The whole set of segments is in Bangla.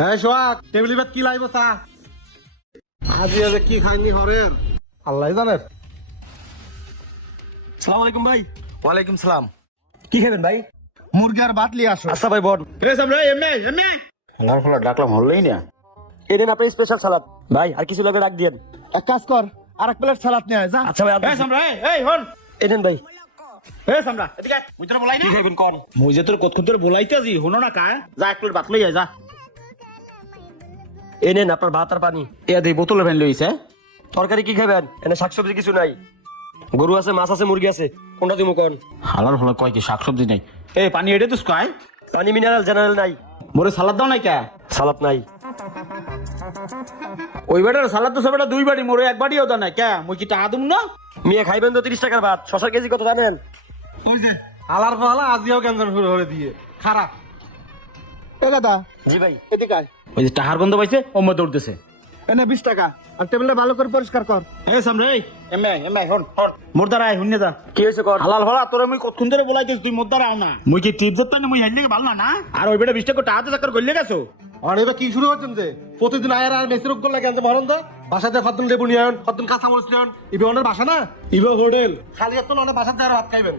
হ্যাঁ সোহাগ টেবিল ভাত কি লাইব চা? আজি আজ কি খাইনি হরেন আল্লাহ জানে সালাম আলাইকুম ভাই। ওয়ালাইকুম সালাম। কি খাবেন ভাই? মুরগি আর ভাত লিয়ে আসো। আচ্ছা ভাই বল রে সামনে এমএ এমএ হালার ফালা ডাকলাম হলই না। এই দেন আপনার স্পেশাল সালাদ ভাই আর কিছু লাগে রাখ দিয়েন। এক কাজ কর আর এক প্লেট সালাদ নিয়ে আয় যা। আচ্ছা ভাই এ সামনে এই হন। এই দেন ভাই। এ সামনে এদিকে মুই তোর বলাই না। কি খাবেন কন? মুই যে তোর কতক্ষণ তোর বলাইতেছি হনো না কা যা এক প্লেট ভাত লই আয় যা। এই নেন আপনার ভাত আর পানি। এ দেই বোতলে ভ্যান লইছে তরকারি কি খাবেন এনে শাকসবজি কিছু নাই। গরু আছে মাছ আছে মুরগি আছে। কোনটা দিব কোন হালার ফালা কয় কি শাকসবজি নাই। এ পানি এডে তুস কয়। পানি মিনারেল জেনারেল নাই। মোরে সালাদ দাও নাই কা? সালাদ নাই। ওই বেটার সালাদ তো সবেটা দুই বাড়ি মোরে এক বাড়িও দাও নাই কা? মুই কি টাকা দুম না? মেয়ে খাইবেন তো তিরিশ টাকার ভাত। শশার কেজি কত জানেন? ওই যে আলার ফালা আজিও ক্যান্সার শুরু করে দিয়ে। খারাপ এ দাদা। জি ভাই এদিকে আয় ওই যে টাহার গন্ধ পাইছে মধ্যে উঠতেছে। এনে বিশ টাকা আর টেবিলটা ভালো করে পরিষ্কার কর। সামনে এই। এমএ এমএ হন হন মোর দ্বারা আয় হুন্নে যা। কি হয়েছে কর? হালাল ফালা তোর মুই কতক্ষণ ধরে বলাইতেছ তুই মোর দ্বারা আও না। মুই কি টিপ যেত না মুই হেন্নে ভালো না না? আর ওই বেটা বিশ টাকা টাকা চাকর গলিয়ে গেছো? আর এবার কি শুরু হচ্ছেন যে? প্রতিদিন আয়ের আর মেসির উপর লাগে আনতে ভরন তো বাসাতে খদ্দুন লেবু নিয়ে আন খদ্দুন কাঁচা মরিচ নিয়ে আন ইবে অনেক বাসা না? ইবে হোটেল। খালি এত অনেক বাসাতে আর ভাত খাইবেন।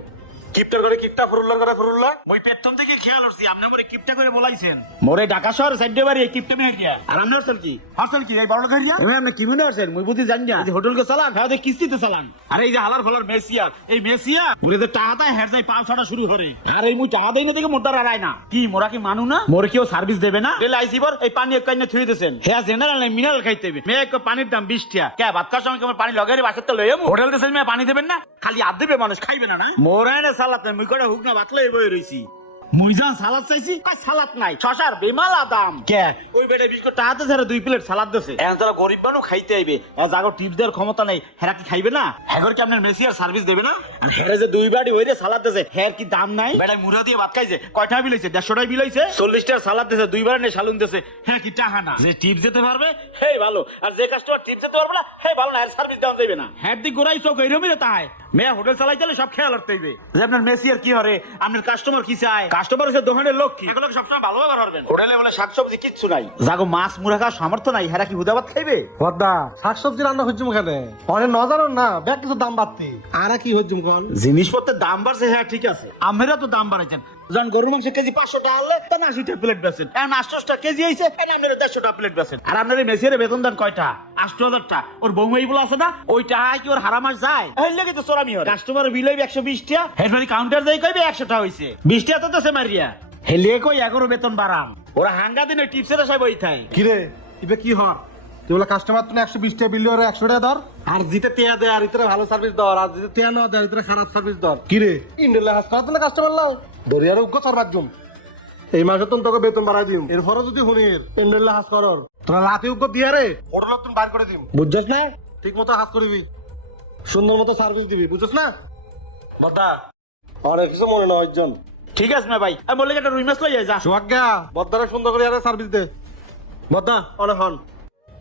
কিপটার করে কিপটা ফুরুল্লা করে ফুরুল্লা। ওই পেট্রম থেকে খেয়াল করছি আপনি মোরে কিপটা করে বলাইছেন। মোরে ঢাকা শহর সাইডে বাড়ি এই কিপটা মেয়ে গিয়া। আর আপনি হচ্ছেন কি? হাসল কি? এই বড় খাইয়া এমনি আপনি কি মনে হচ্ছেন মুই বুঝি জানি না। হোটেল কে চালান খাওয়া দিয়ে কিস্তিতে চালান। আর এই যে হালার ফলার মেসিয়া এই মেসিয়া? মুরে টাকা দেয় হের যায় পাঁচ ছটা শুরু করে। আর এই মুই টাকা দেই না দেখে মোটা রায় না। কি মোরা কি মানু না? মোরে কেউ সার্ভিস দেবে না। রেল আইসি বর এই পানি এক কাইনে থুই দিয়েছেন হ্যাঁ জেনারেল নাই মিনারেল খাইতে হবে। মেয়ে এক পানির দাম বিশ টাকা কে ভাত খাওয়ার সময় কেমন পানি লগাই বাসার তো লইয়া হোটেল দেশের মেয়ে পানি দেবেন না? খালি আদ দেবে মানুষ খাইবে না না? মোরা এনে সালাত নাই মুই কটা হুক না ভাত লই বই রইছি। মুই যান সালাদ চাইছি কই সালাদ নাই শশার বেমালা দাম কে? ওই বেটা বিস্কুট টাহাতে ছাড়া দুই প্লেট সালাদ দিছে। এখন যারা গরিব মানুষ খাইতে আইবে আর জাগো টিপস দেওয়ার ক্ষমতা নাই হেরা কি খাইবে না? হ্যাগর কি আপনার মেসি আর সার্ভিস দেবে না? হেরে যে দুই বাড়ি হইরে সালাদ দিছে হের কি দাম নাই? বেটায় মুড়া দিয়ে ভাত খাইছে কয়টা বিল হইছে? দেড়শো টাকা বিল হইছে? চল্লিশ টাকার সালাদ দিছে দুই বারে সালুন দিছে হ্যাঁ কি টাকা না? যে টিপস দিতে পারবে হেই ভালো আর যে কাস্টমার টিপস দিতে পারবে না হে ভালো না সার্ভিস দেওয়া যাবে না। হ্যাঁ দি গোড়াই চোখ এরমই রে তাই মেয়ে হোটেল চালাই চালে সব খেয়াল রাখতে হইবে। যে আপনার মেসি আর কি হরে? আপনার কাস্টমার কি চায়? কাস্টমার হচ্ছে দোকানের লোক কি? এগুলোকে সবসময় ভালো ব্যবহার করবেন। হোটেলে বলে শাকসবজি কিচ্ছু নাই। জাগো মাছ মুড়া খাওয়ার সামর্থ্য নাই হেরা কি হুদাবাদ খাইবে? বদ্দা শাকসবজি রান্না হচ্ছে মুখানে অনেক জানো না ব্যাগ কিছু দাম বাড়তি। আর কি হচ্ছে মুখান জিনিসপত্রের দাম বাড়ছে হ্যাঁ ঠিক আছে। আমেরা তো দাম বাড়াইছেন। যখন গরু মাংস কেজি পাঁচশো টাকা আনলে তখন আশি টাকা প্লেট বেছেন এখন আটশো কেজি হয়েছে এখন আপনার দেড়শো টাকা প্লেট বেছেন আর আপনার মেসির বেতন দেন কয়টা? আটশো হাজার টাকা ওর বউ এইগুলো আছে না? ওই টাকা কি ওর হারা মাস যায়? এই লেগে তো চোরামি হয়। কাস্টমার বিল হইবে একশো বিশ টাকা হেডমানি কাউন্টার যাই কইবে একশো টাকা হয়েছে বিশ টাকা তো দেশে মারিয়া। হেলে কই এগারো বেতন বাড়াম। ওরা হাঙ্গা দিনে টিপসের আশায় বই থাই কিরে? ইবে কি হর তুই বলে কাস্টমার তুমি একশো বিশ টাকা বিল একশো টাকা ধর আর জিতে তেয়া দেয় আর ইতরে ভালো সার্ভিস দর আর জিতে তেয়া না দেয় ইতরে খারাপ সার্ভিস দর কিরে ইন্ডিয়ালে হাস করা তুমি কাস্টমার লাই? দরিয়ার উগ্র চার জুম এই মাসে তুমি তোকে বেতন বাড়াই দিম। এরপরও যদি শুনির ইন্ডিয়ালে হাস করর। তোরা লাতি উগ্র দিয়া রে। হোটেলত তুমি বার করে দিম। বুঝছস না? ঠিক মতো হাস করবি। সুন্দর মতো সার্ভিস দিবি বুঝছস না? বদ্দা আর কিছু মনে না একজন। ঠিক আছে না ভাই আমি বললে একটা রুই মাছ লই যা। সোহাগা বদ্দারে সুন্দর করে আরে সার্ভিস দে। বদ্দা অনেক হন।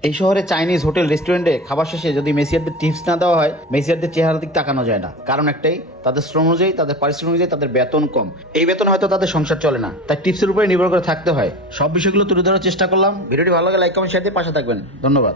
এই শহরে চাইনিজ হোটেল, রেস্টুরেন্টে খাবার শেষে যদি মেসিয়ারদের টিপস না দেওয়া হয়, মেসিয়ারদের চেহারা দিক তাকানো যায় না। কারণ একটাই, তাদের শ্রম অনুযায়ী, তাদের পারিশ্রম অনুযায়ী তাদের বেতন কম। এই বেতন হয়তো তাদের সংসার চলে না। তাই টিপসের উপরে নির্ভর করে থাকতে হয়। সব বিষয়গুলো তুলে ধরার চেষ্টা করলাম। ভিডিওটি ভালো লাগে লাইক কমেন্ট শেয়ার দিয়ে পাশে থাকবেন। ধন্যবাদ।